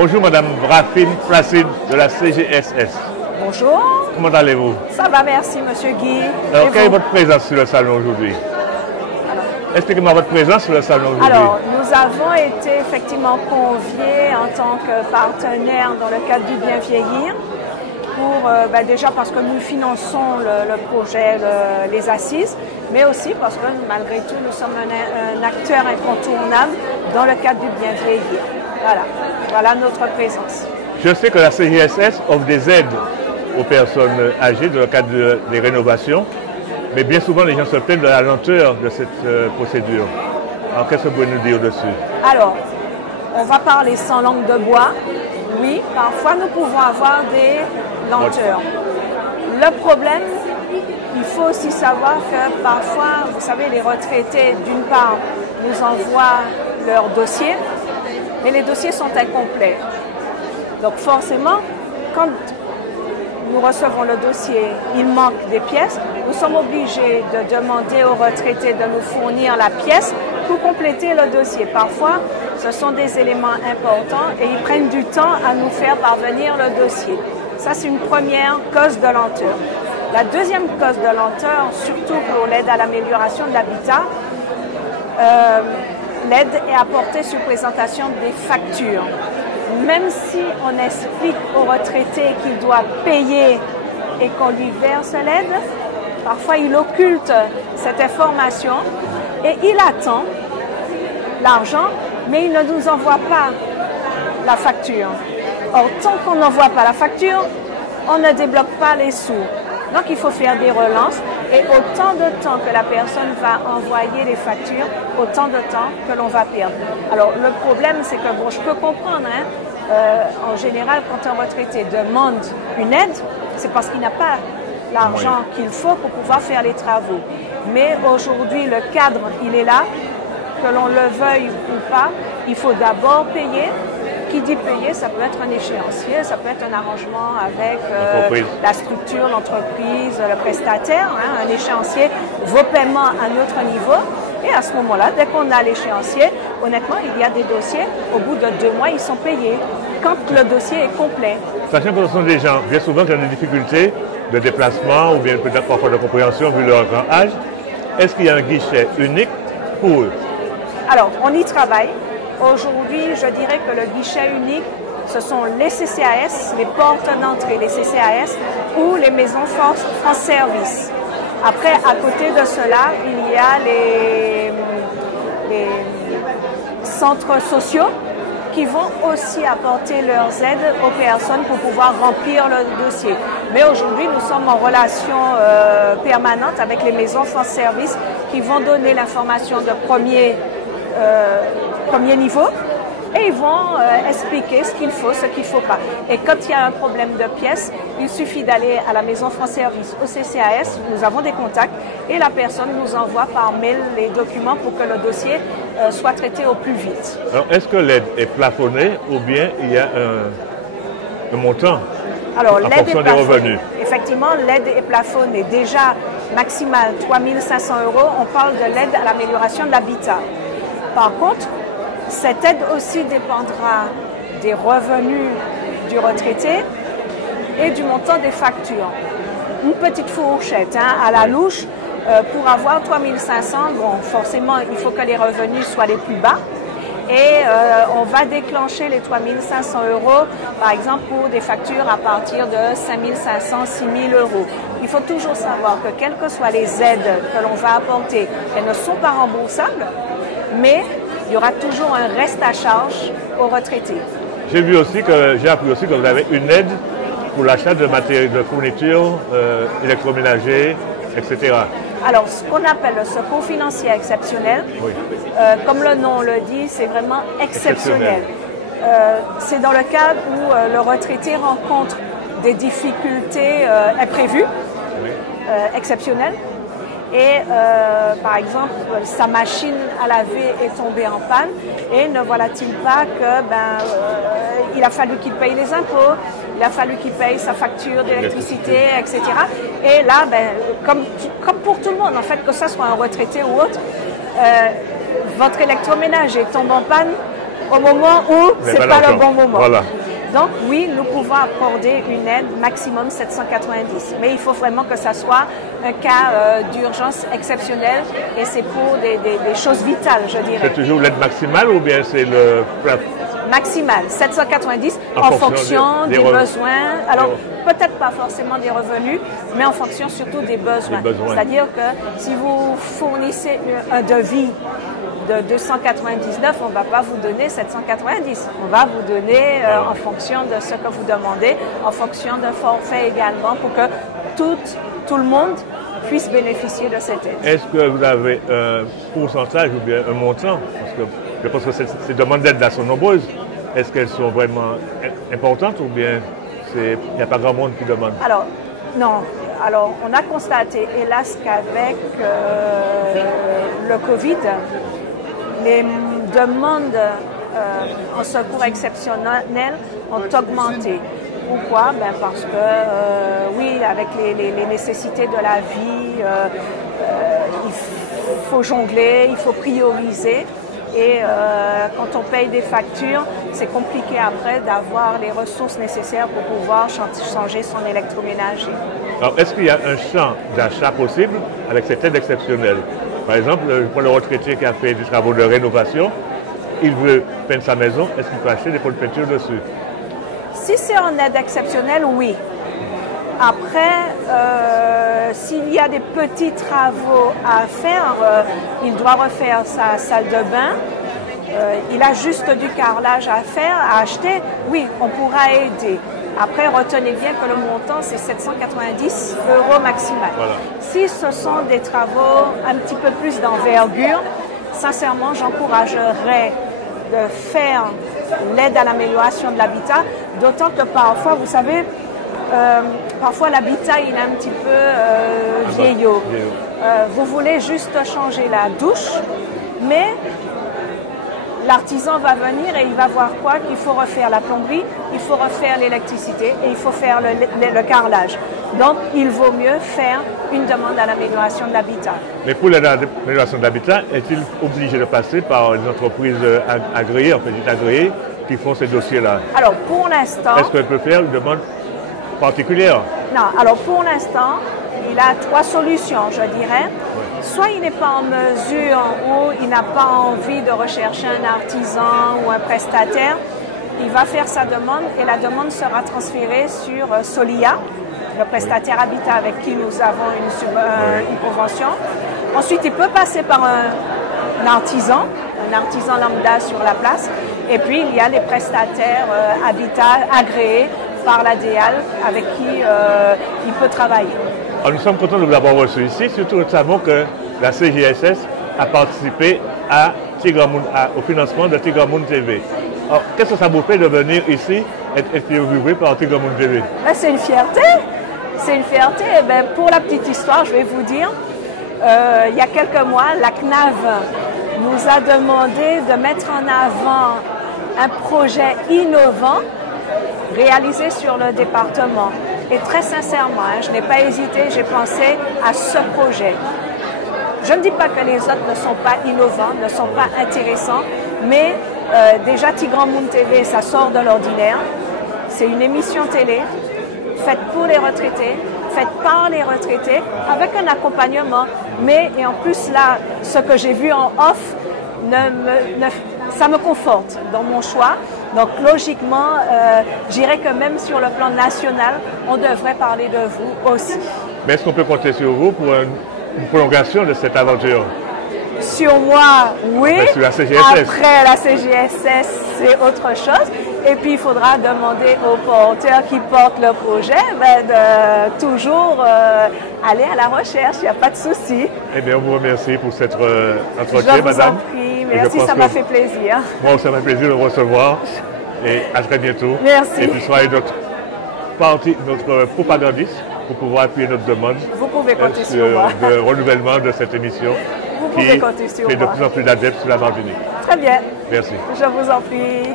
Bonjour Madame Brafine Placide de la CGSS. Bonjour. Comment allez-vous? Ça va, merci Monsieur Guy. Alors, quelle est votre présence sur le salon aujourd'hui? Expliquez-moi votre présence sur le salon aujourd'hui. Alors, nous avons été effectivement conviés en tant que partenaire dans le cadre du Bien Vieillir pour, déjà parce que nous finançons le projet Les Assises, mais aussi parce que malgré tout, nous sommes un acteur incontournable dans le cadre du Bien Vieillir. Voilà notre présence. Je sais que la CGSS offre des aides aux personnes âgées dans le cadre des rénovations, mais bien souvent les gens se plaignent de la lenteur de cette procédure. Alors qu'est-ce que vous pouvez nous dire dessus? Alors, on va parler sans langue de bois. Oui, parfois nous pouvons avoir des lenteurs. Le problème, il faut aussi savoir que parfois, vous savez, les retraités, d'une part, nous envoient leurs dossiers, mais les dossiers sont incomplets. Donc forcément, quand nous recevons le dossier, il manque des pièces, nous sommes obligés de demander aux retraités de nous fournir la pièce pour compléter le dossier. Parfois, ce sont des éléments importants et ils prennent du temps à nous faire parvenir le dossier. Ça, c'est une première cause de lenteur. La deuxième cause de lenteur, surtout pour l'aide à l'amélioration de l'habitat, l'aide est apportée sur présentation des factures. Même si on explique au retraité qu'il doit payer et qu'on lui verse l'aide, parfois il occulte cette information et il attend l'argent, mais il ne nous envoie pas la facture. Or, tant qu'on n'envoie pas la facture, on ne débloque pas les sous. Donc, il faut faire des relances et autant de temps que la personne va envoyer les factures, autant de temps que l'on va perdre. Alors, le problème, c'est que, bon, je peux comprendre, en général, quand un retraité demande une aide, c'est parce qu'il n'a pas l'argent qu'il faut pour pouvoir faire les travaux. Mais aujourd'hui, le cadre, il est là, que l'on le veuille ou pas, il faut d'abord payer. Qui dit payer, ça peut être un échéancier, ça peut être un arrangement avec la structure, l'entreprise, le prestataire, un échéancier, vos paiements à notre niveau. Et à ce moment-là, dès qu'on a l'échéancier, honnêtement, il y a des dossiers, au bout de 2 mois, ils sont payés, quand le dossier est complet. Sachant que ce sont des gens, bien souvent, qui ont des difficultés de déplacement ou bien peut-être parfois de compréhension vu leur grand âge, est-ce qu'il y a un guichet unique pour eux? Alors, on y travaille. Aujourd'hui, je dirais que le guichet unique, ce sont les CCAS, les portes d'entrée, les CCAS ou les maisons France Service. Après, à côté de cela, il y a les centres sociaux qui vont aussi apporter leurs aides aux personnes pour pouvoir remplir le dossier. Mais aujourd'hui, nous sommes en relation permanente avec les maisons France Service qui vont donner l'information de premier niveau et ils vont expliquer ce qu'il faut, ce qu'il ne faut pas. Et quand il y a un problème de pièces, il suffit d'aller à la maison France Service, au CCAS, nous avons des contacts et la personne nous envoie par mail les documents pour que le dossier soit traité au plus vite. Alors, est-ce que l'aide est plafonnée ou bien il y a un montant en fonction des revenus? Effectivement, l'aide est plafonnée. Déjà, maximale 3 500 €, on parle de l'aide à l'amélioration de l'habitat. Par contre, cette aide aussi dépendra des revenus du retraité et du montant des factures. Une petite fourchette à la louche, pour avoir 3 500, bon, forcément, il faut que les revenus soient les plus bas. Et on va déclencher les 3 500 €, par exemple, pour des factures à partir de 5 500, 6 000 €. Il faut toujours savoir que quelles que soient les aides que l'on va apporter, elles ne sont pas remboursables, mais il y aura toujours un reste à charge aux retraités. J'ai appris aussi que vous avez une aide pour l'achat de matériel de fourniture, électroménager, etc. Alors, ce qu'on appelle le secours financier exceptionnel, comme le nom le dit, c'est vraiment exceptionnel. C'est dans le cas où le retraité rencontre des difficultés imprévues, exceptionnelles. Et par exemple, sa machine à laver est tombée en panne et ne voilà-t-il pas que il a fallu qu'il paye les impôts, il a fallu qu'il paye sa facture d'électricité, etc. Et là, comme pour tout le monde, en fait, que ce soit un retraité ou autre, votre électroménager tombe en panne, au moment où ce n'est pas le bon moment. Voilà. Donc oui, nous pouvons accorder une aide maximum 790, mais il faut vraiment que ça soit un cas d'urgence exceptionnelle et c'est pour des choses vitales, je dirais. C'est toujours l'aide maximale ou bien c'est le maximal, 790 en fonction des besoins. Alors, peut-être pas forcément des revenus, mais en fonction surtout des besoins. C'est-à-dire que si vous fournissez un devis de 299, on ne va pas vous donner 790. On va vous donner en fonction de ce que vous demandez, en fonction d'un forfait également, pour que tout le monde puisse bénéficier de cette aide. Est-ce que vous avez un pourcentage ou bien un montant? Parce que je pense que ces demandes d'aide-là sont nombreuses. Est-ce qu'elles sont vraiment importantes ou bien il n'y a pas grand monde qui demande? Alors, non. Alors, on a constaté, hélas, qu'avec le Covid, les demandes en secours exceptionnel ont augmenté. Pourquoi? Ben parce que, oui, avec les nécessités de la vie, il faut jongler, il faut prioriser. Et quand on paye des factures, c'est compliqué après d'avoir les ressources nécessaires pour pouvoir changer son électroménager. Alors, est-ce qu'il y a un champ d'achat possible avec cette aide exceptionnelle? Par exemple, pour le retraité qui a fait des travaux de rénovation, il veut peindre sa maison, est-ce qu'il peut acheter des pots de peinture dessus? Si c'est en aide exceptionnelle, oui. Après, s'il y a des petits travaux à faire, il doit refaire sa salle de bain, il a juste du carrelage à faire, à acheter, oui, on pourra aider. Après, retenez bien que le montant, c'est 790 € maximal. Voilà. Si ce sont des travaux un petit peu plus d'envergure, sincèrement, j'encouragerais de faire l'aide à l'amélioration de l'habitat, d'autant que parfois, vous savez, parfois l'habitat il est un petit peu vieillot. Vous voulez juste changer la douche, mais l'artisan va venir et il va voir quoi? Qu'il faut refaire la plomberie, il faut refaire l'électricité et il faut faire le carrelage. Donc, il vaut mieux faire une demande à l'amélioration de l'habitat. Mais pour l'amélioration de l'habitat, est-il obligé de passer par des entreprises agréées, en petit agréées, qui font ces dossiers-là? Alors, pour l'instant... Est-ce qu'elle peut faire une demande particulière? Non, alors pour l'instant, il a 3 solutions, je dirais. Soit il n'est pas en mesure ou il n'a pas envie de rechercher un artisan ou un prestataire, il va faire sa demande et la demande sera transférée sur Solia, le prestataire habitat avec qui nous avons une convention. Ensuite, il peut passer par un artisan lambda sur la place. Et puis, il y a les prestataires habitat agréés par la DEAL avec qui il peut travailler. Alors, nous sommes contents de vous avoir reçu ici, surtout nous savons que la CGSS a participé au financement de Tigamoun TV. Alors, qu'est-ce que ça vous fait de venir ici et être interviewé par Tigamoun TV? C'est une fierté. C'est une fierté. Et bien, pour la petite histoire, je vais vous dire, il y a quelques mois, la CNAV nous a demandé de mettre en avant un projet innovant réalisé sur le département. Et très sincèrement, je n'ai pas hésité, j'ai pensé à ce projet. Je ne dis pas que les autres ne sont pas innovants, ne sont pas intéressants, mais déjà Tigamoun TV, ça sort de l'ordinaire. C'est une émission télé faite pour les retraités, faite par les retraités, avec un accompagnement. Mais, et en plus là, ce que j'ai vu en off, ça me conforte dans mon choix. Donc logiquement, je dirais que même sur le plan national, on devrait parler de vous aussi. Mais est-ce qu'on peut compter sur vous pour une prolongation de cette aventure? Sur moi, oui. Sur la CGSS. Après la CGSS, c'est autre chose. Et puis, il faudra demander aux porteurs qui portent le projet de toujours aller à la recherche. Il n'y a pas de souci. Eh bien, on vous remercie pour cet entretien, madame. Je vous en prie. Merci, ça m'a fait plaisir. Moi, ça m'a fait plaisir de vous recevoir. Et à très bientôt. Merci. Et puis, soyez notre propagandiste pour pouvoir appuyer notre demande. Vous pouvez compter sur moi. Le renouvellement de cette émission. Vous pouvez compter sur moi. Qui fait de plus en plus d'adeptes sur la Martinique. Très bien. Merci. Je vous en prie.